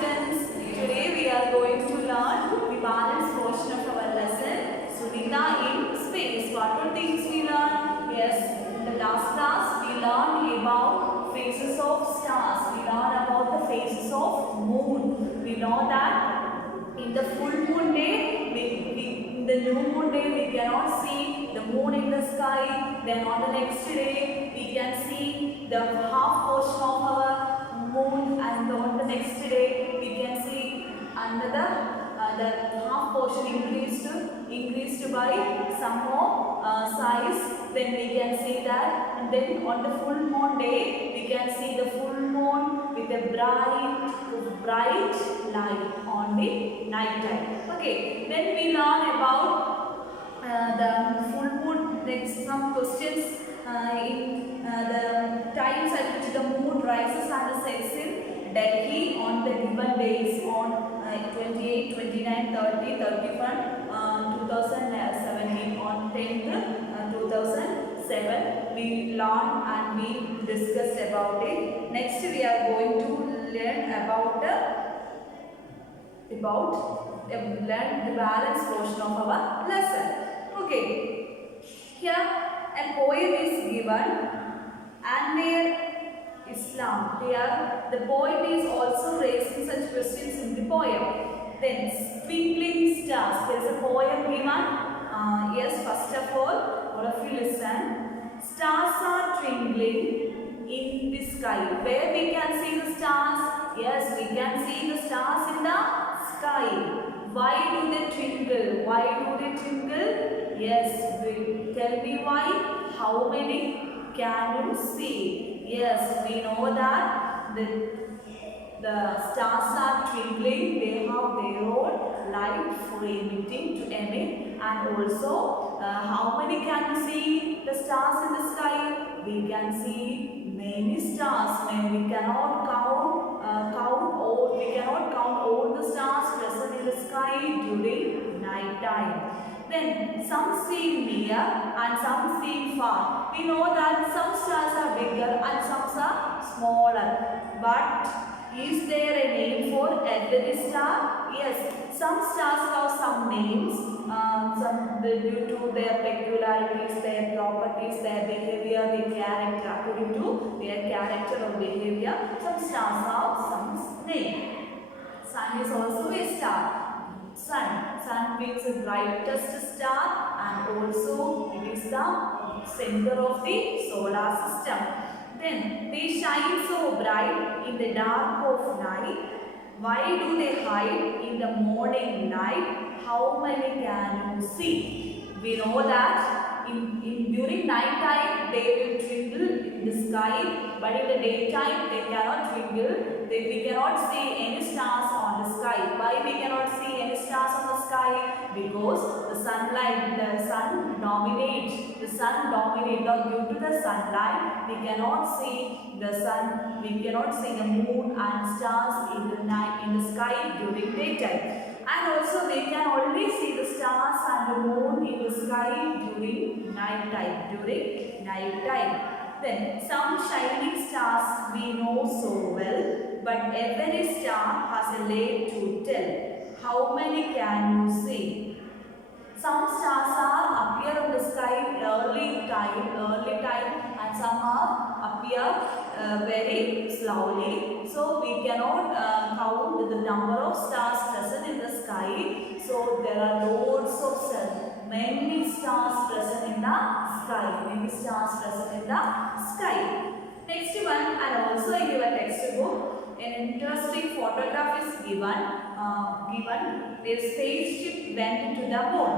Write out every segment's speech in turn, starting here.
students. Today we are going to learn the balance portion of our lesson, Sunita in space. What are things we learn? Yes, in the last class we learned about phases of stars. We learned about the phases of moon. We know that in the full moon day, in the new moon day, we cannot see the moon in the sky. Then on the next day, we can see the half portion of our moon, and on the next day we can see another the half portion increased by some more size. Then we can see that, and then on the full moon day we can see the full moon with a bright light on the night time. Okay, then we learn about the full moon. Next, some questions in the times at which the moon rises and sets in Delhi on the given days on 28, 29, 30, 31, 2017 on 10th 2007. We learned and we discussed about it. Next we are going to learn about learn the balance portion of our lesson. Okay, here a poem is given, Anwar Islam. Here the poet is also raising such questions in the poem. Then twinkling stars. There is a poem given. Yes, first of all of you listen. Stars are twinkling in the sky. Where we can see the stars? Yes, we can see the stars in the sky. Why do they twinkle? Why do they twinkle? Yes, tell me why. How many can you see? Yes, we know that the stars are twinkling. They have their own light for emitting to emit. And also, how many can you see the stars in the sky? We can see many stars. We cannot count all the stars present in the sky during night time. Then some seem near and some seem far. We know that some stars are bigger and some are smaller. But is there a name for every star? Yes, some stars have some names. Due to their peculiarities, their properties, their behavior, their character. According to their character or behavior, some stars have some name. Sun is also a star. Sun is the brightest star, and also it is the center of the solar system. Then they shine so bright in the dark of night. Why do they hide in the morning light? How many can you see? We know that during night time they will twinkle in the sky, but in the daytime they cannot twinkle. We cannot see any stars on the sky. Why we cannot see any stars on the sky? Because the sun dominates. The sun dominates. Due to the sunlight, we cannot see the sun. We cannot see the moon and stars in the sky during daytime. And also we can only see the stars and the moon in the sky during night time. Then some shining stars we know so well, but every star has a lay to tell. How many can you see? Some stars appear in the sky early time, and some appear very slowly. So we cannot count the number of stars present in the sky. So there are loads of stars. Many stars present in the sky. Next one, and also in your textbook, an interesting photograph is given. A spaceship went to the moon.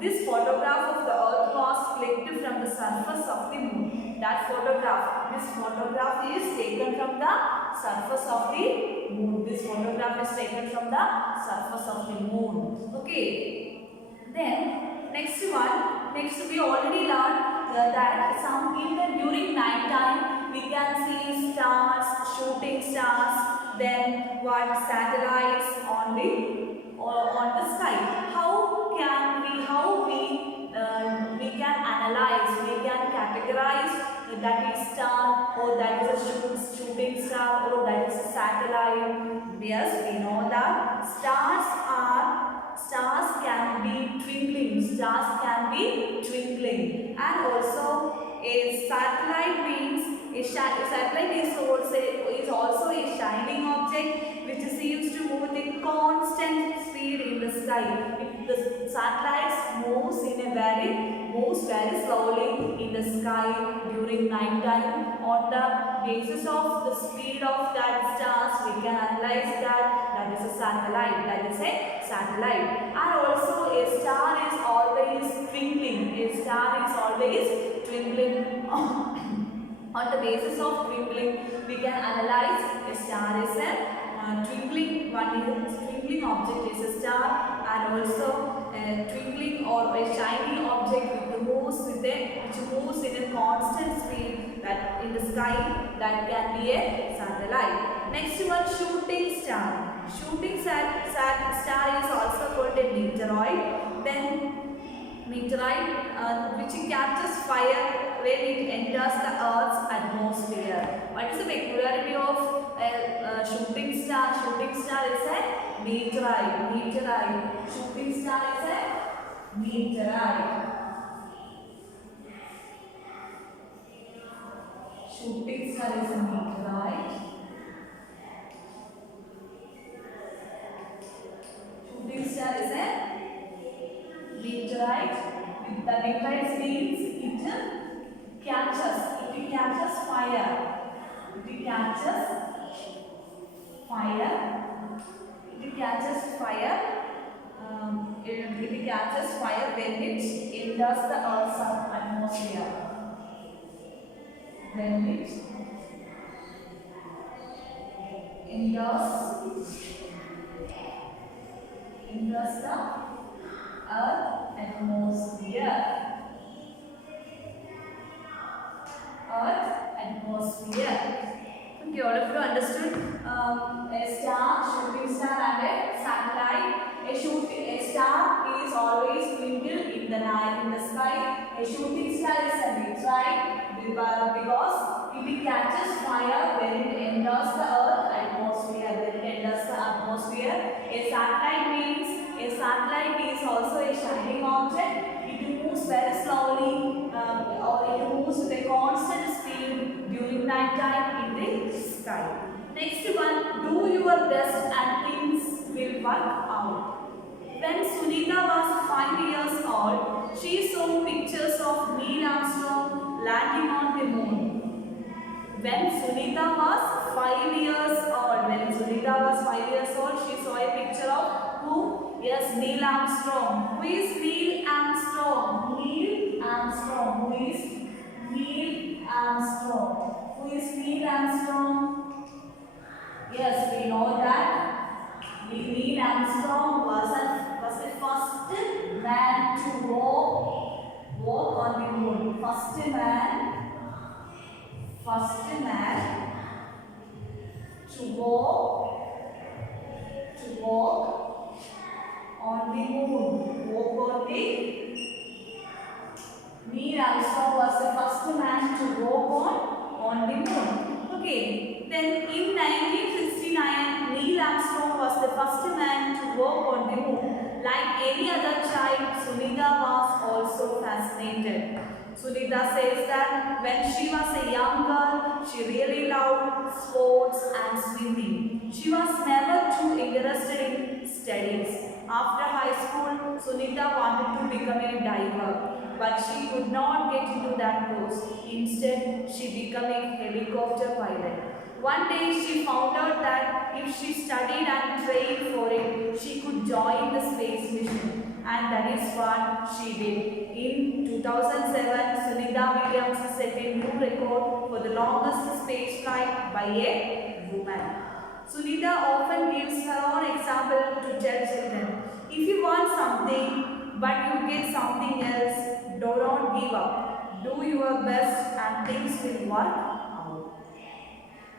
This photograph of the Earth was clicked from the surface of the moon. This photograph is taken from the surface of the moon. This photograph is taken from the surface of the moon. Okay. Then next we already learned that during night time we can see stars, shooting stars. Then satellites on the sky. How we can analyze, we can categorize that is star, or that is a shooting star, or that is a satellite. Yes, we know stars can be twinkling. Stars can be twinkling, and also a satellite means satellite is also a shining object which is used to move with a constant speed in the sky. If the satellites moves very slowly in the sky during night time. On the basis of the speed of that stars, we can analyze that is a satellite. That is a satellite. And also a star is always twinkling. A star is always twinkling. On the basis of twinkling, we can analyze a star is a twinkling object is a star, and also a twinkling or a shiny object which moves in a constant speed that in the sky, that can be a satellite. Next one, shooting star. Shooting star is also called a meteoroid. Then meteorite which catches fire when it enters the Earth's atmosphere. What is the peculiarity of a shooting star? Shooting star is a meteorite. Shooting star is a meteorite. Shooting star is a meteorite. Shooting star is a meteorite. The meteorite means it catches fire. It catches fire. It catches fire when it enters the Earth's atmosphere. When it enters the Earth atmosphere. Okay, all of you understood a star, shooting star, and a satellite. A star is always twinkle in the night in the sky. A shooting star is a meteorite because it catches fire when it enters the Earth atmosphere. A satellite is also a shining object. It moves very slowly or it moves with a constant speed during night time in the sky. Next one, do your best and things will work out. When Sunita was 5 years old, she saw pictures of Neil Armstrong landing on the moon. When Sunita was 5 years old, she saw a picture of who? Yes, Neil Armstrong. Who is Neil Armstrong? Neil Armstrong. Who is Neil Armstrong? Who is Neil Armstrong? Yes, we know that Neil Armstrong was the first man to walk on the moon. First man to walk on the moon. Walk on the Neil Armstrong was the first man to walk on the moon. Okay, then in 1969, Neil Armstrong was the first man to walk on the moon. Like any other child, Sunita was also fascinated. Sunita says that when she was a young girl, she really loved sports and swimming. She was never too interested in studies. After high school, Sunita wanted to become a diver, but she could not get into that course. Instead, she became a helicopter pilot. One day, she found out that if she studied and trained for it, she could join the space mission. And that is what she did. In 2007, Sunita Williams set a new record for the longest space flight by a woman. Sunita often gives her own example to tell children. If you want something but you get something else, don't give up. Do your best and things will work out.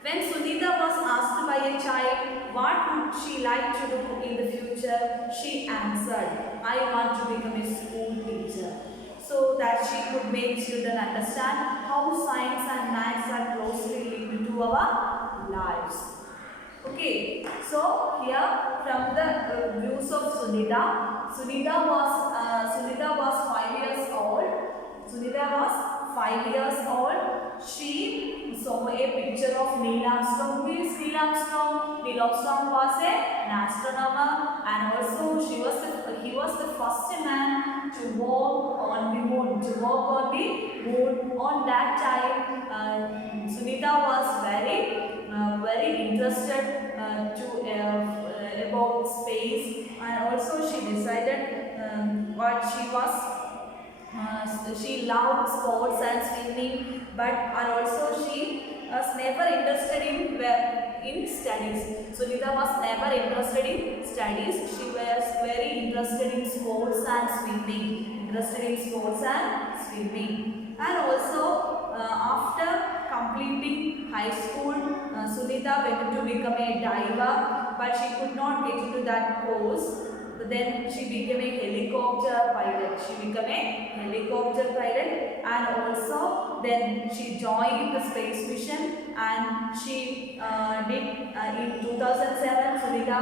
When Sunita was asked by a child what would she like to do in the future, she answered, I want to become a school teacher, so that she could make children understand how science and maths are closely linked to our lives. Okay, so here from the views of Sunita, Sunita was 5 years old. Sunita was 5 years old. She saw a picture of Neil Armstrong. Who is Neil Armstrong? Neil Armstrong was an astronomer, and also he was the first man to walk on the moon. On that time, Sunita was very interested about space, and also she decided what she loved sports and swimming, and also she was never interested in studies. Sunita was never interested in studies. She was very interested in sports and swimming. And also after completing high school, Sunita went to become a diver, but she could not get into that course. But then she became a helicopter pilot. And also then she joined the space mission, and she did in 2007 Sunita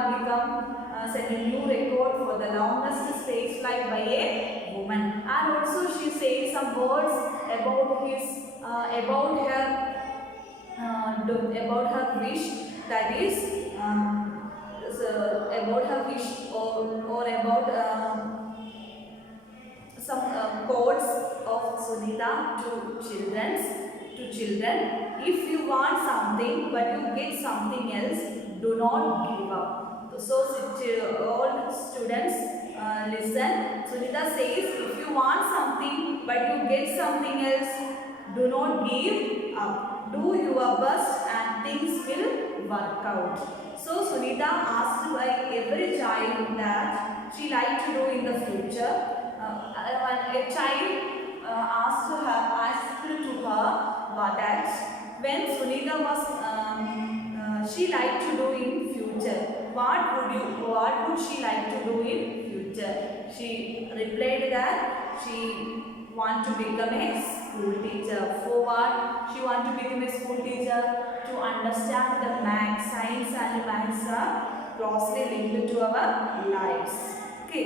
set a new record for the longest space flight by a woman. And also she said some words about her wish, that is about her wish, or about some quotes of Sunita to children. If you want something but you get something else, do not give up. So all students listen. Sunita says, if you want something but you get something else, do not give up. Do your best and things will work out. So Sunita asked by every child that she liked to do in the future. A child asked to her that when Sunita was she liked to do in future. What would she like to do in future? She replied that she want to become a school teacher. For what? She want to become a school teacher to understand the maths, science and maths are closely linked to our lives. Okay.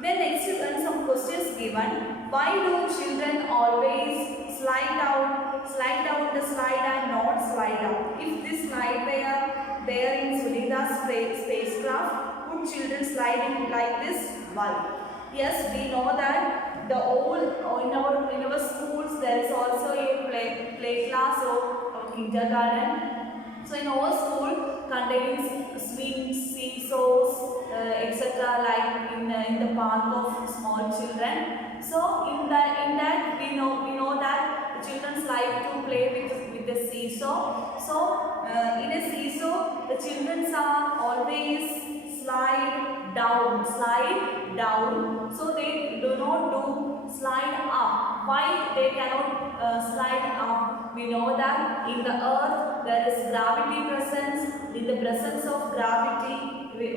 Then next some questions given. Why do children always slide down the slide and not slide up? If this slide were there in Sunita's spacecraft, would children slide in like this? Why? Yes, we know that in our schools there is also a play class or kindergarten. So in our school contains swings, seesaws, etc. like in the park of small children. So in that we know that the children like to play with the seesaw. So in a seesaw the children are always slide down. So they do not do slide up. Why they cannot slide up? We know that in the earth there is gravity presence. In the presence of gravity, we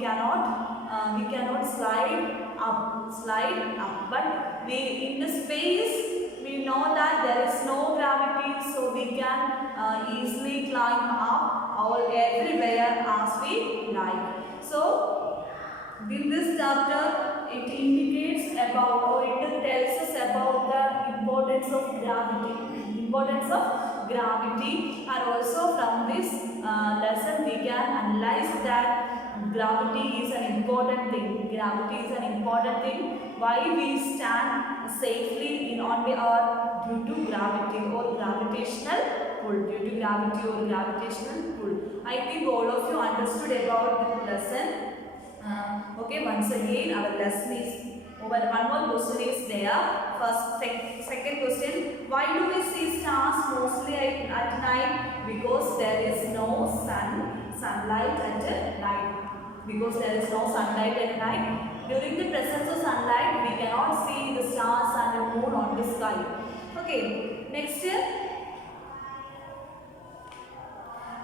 cannot slide up. But in the space we know that there is no gravity, so we can easily climb up all everywhere as we like. So in this chapter, it indicates about, or it tells us about the importance of gravity, and also from this lesson we can analyze that gravity is an important thing. Why we stand safely on the earth? Due to gravity or gravitational pull. I think all of you understood about this lesson. Okay, once again our lesson is over. One more question is there. Second question. Why do we see stars mostly at night? Because there is no sunlight at night. During the presence of sunlight, we cannot see the stars and the moon on the sky. Okay, next.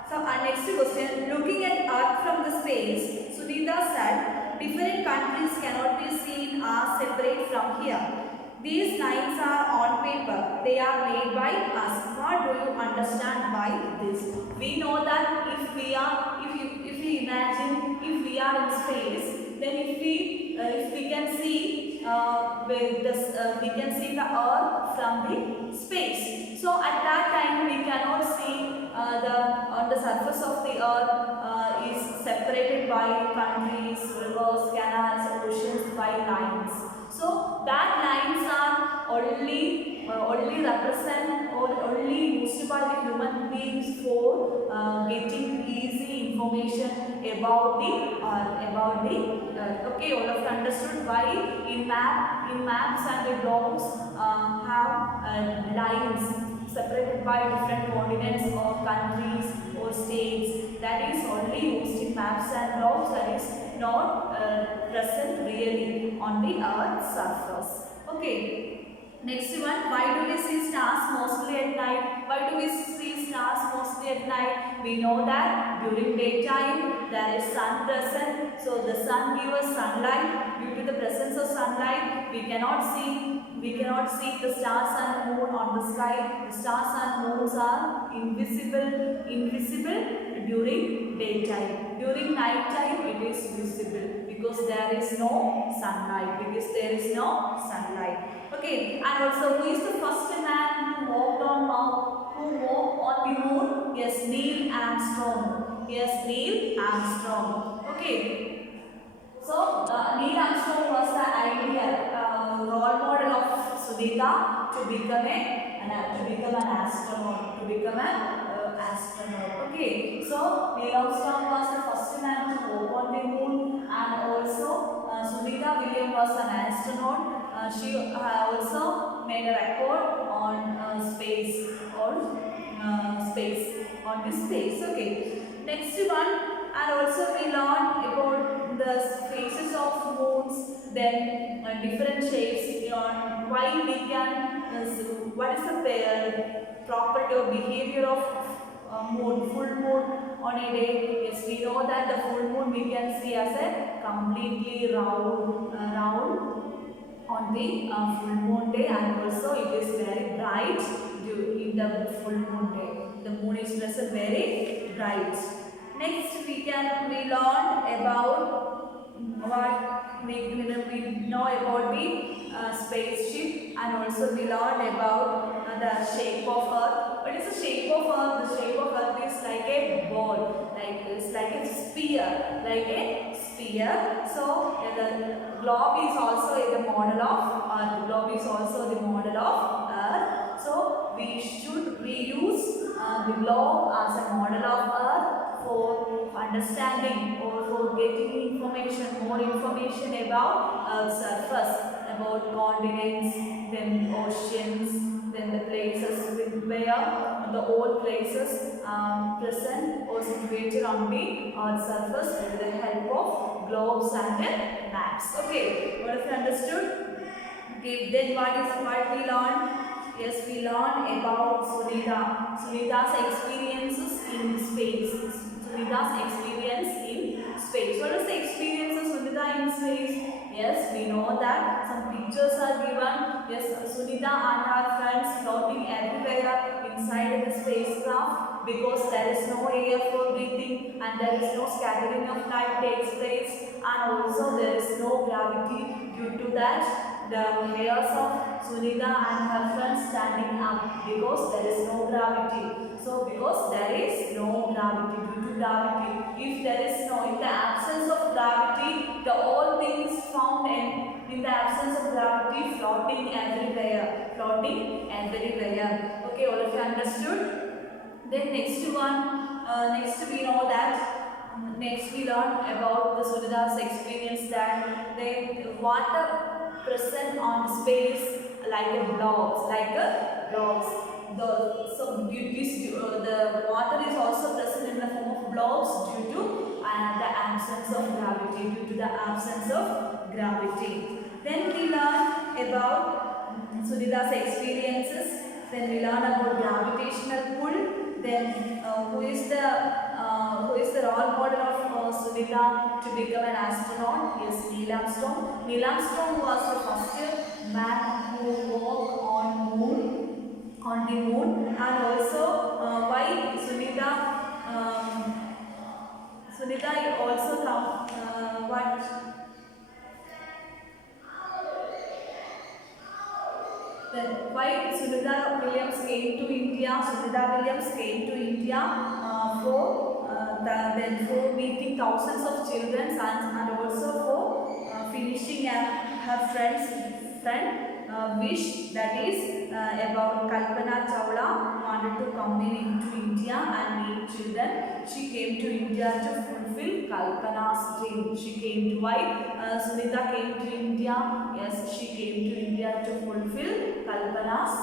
So our next question, looking at Earth from the space, Sunita said, different countries cannot be seen as separate from here. These lines are on paper. They are made by us. What do you understand by this? We know that if we imagine if we are in space, then if we can see we can see the Earth from the space. So at that time we cannot see the surface of the Earth is separated by countries, rivers, canals, oceans by lines. So that lines are only represent or only used by the human beings for getting easy information about the okay, all of you understood why in maps and the globes have lines separated by different continents or countries or states. That is only used in maps and globes. That is not present really on the Earth's surface. Okay. Next one, why do we see stars mostly at night? Why do we see stars mostly at night? We know that during daytime there is sun present. So the sun gives us sunlight. Due to the presence of sunlight, we cannot see the stars and moon on the sky. The stars and moons are invisible during daytime. During night time it is visible because there is no sunlight. Okay, and also who is the first man who walked on the moon? Yes, Neil Armstrong. Okay. So Neil Armstrong was the ideal role model of Sunita to become an astronaut. Okay. So Neil Armstrong was the first man to walk on the moon, and also Sunita Williams was an astronaut. She also made a record on space on this space. Okay. Next one, and also we learned about the phases of moons, then different shapes, on why we can what is the property or behavior of moon, full moon on a day. Yes, we know that the full moon we can see as a completely round on the full moon day, and also it is very bright in the full moon day. The moon is present very bright. Next we learn about what we know about the spaceship, and also we learn about the shape of Earth. What is the shape of Earth? The shape of Earth is like a ball, it's like a sphere, So the globe is also the model of Earth. The globe is also the model of Earth. So we should reuse the globe as a model of Earth for understanding or for getting more information about Earth's surface, about continents, then oceans, then the places where the old places present or situated on the Earth's surface with the help of globes and maps. Okay, what have you understood? Okay, then what we learned? Yes, we learned about Sunita's experiences in space. What is the experience of Sunita in space? Yes, we know that some pictures are given. Yes, Sunita and her friends floating everywhere inside the spacecraft because there is no air for breathing and there is no scattering of light takes place, and also there is no gravity. Due to that, the hairs of Sunita and her friends standing up because there is no gravity. So because there is no gravity, due to gravity, if the absence of gravity, the all things found in the absence of gravity floating everywhere. Okay, all of you understood? Then next we know that next we learn about the Sunita's experience that the water present on space like blobs. The water is also present in the form of blobs due to the absence of gravity. Then we learn about Sunita's experiences. Then we learn about gravitational pull. Then who is the role model of Sunita to become an astronaut? Yes, Neil Armstrong. Neil Armstrong was the first man who who walk on the moon, and also why Sunita also come what. Then why Sunita Williams came to India? Sunita Williams came to India for meeting thousands of children and also for finishing her friend wish, that is about Kalpana Chawla wanted to come into India and meet children. She came to India to fulfill Kalpana's dream. She came to why Sunita came to India? Yes, she came to India to fulfill Kalpana's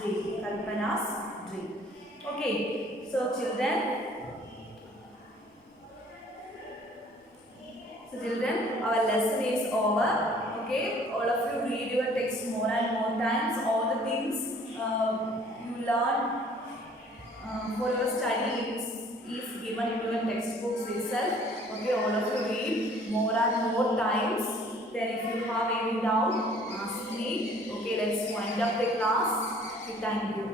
dream. Kalpana's dream. Okay, so children, our lesson is over. Okay, all of you read your text more and more times. All the things you learn for your study is given in your textbooks itself. Okay, all of you read more and more times. Then if you have any doubt, ask me. Okay, let's wind up the class. Okay, thank you.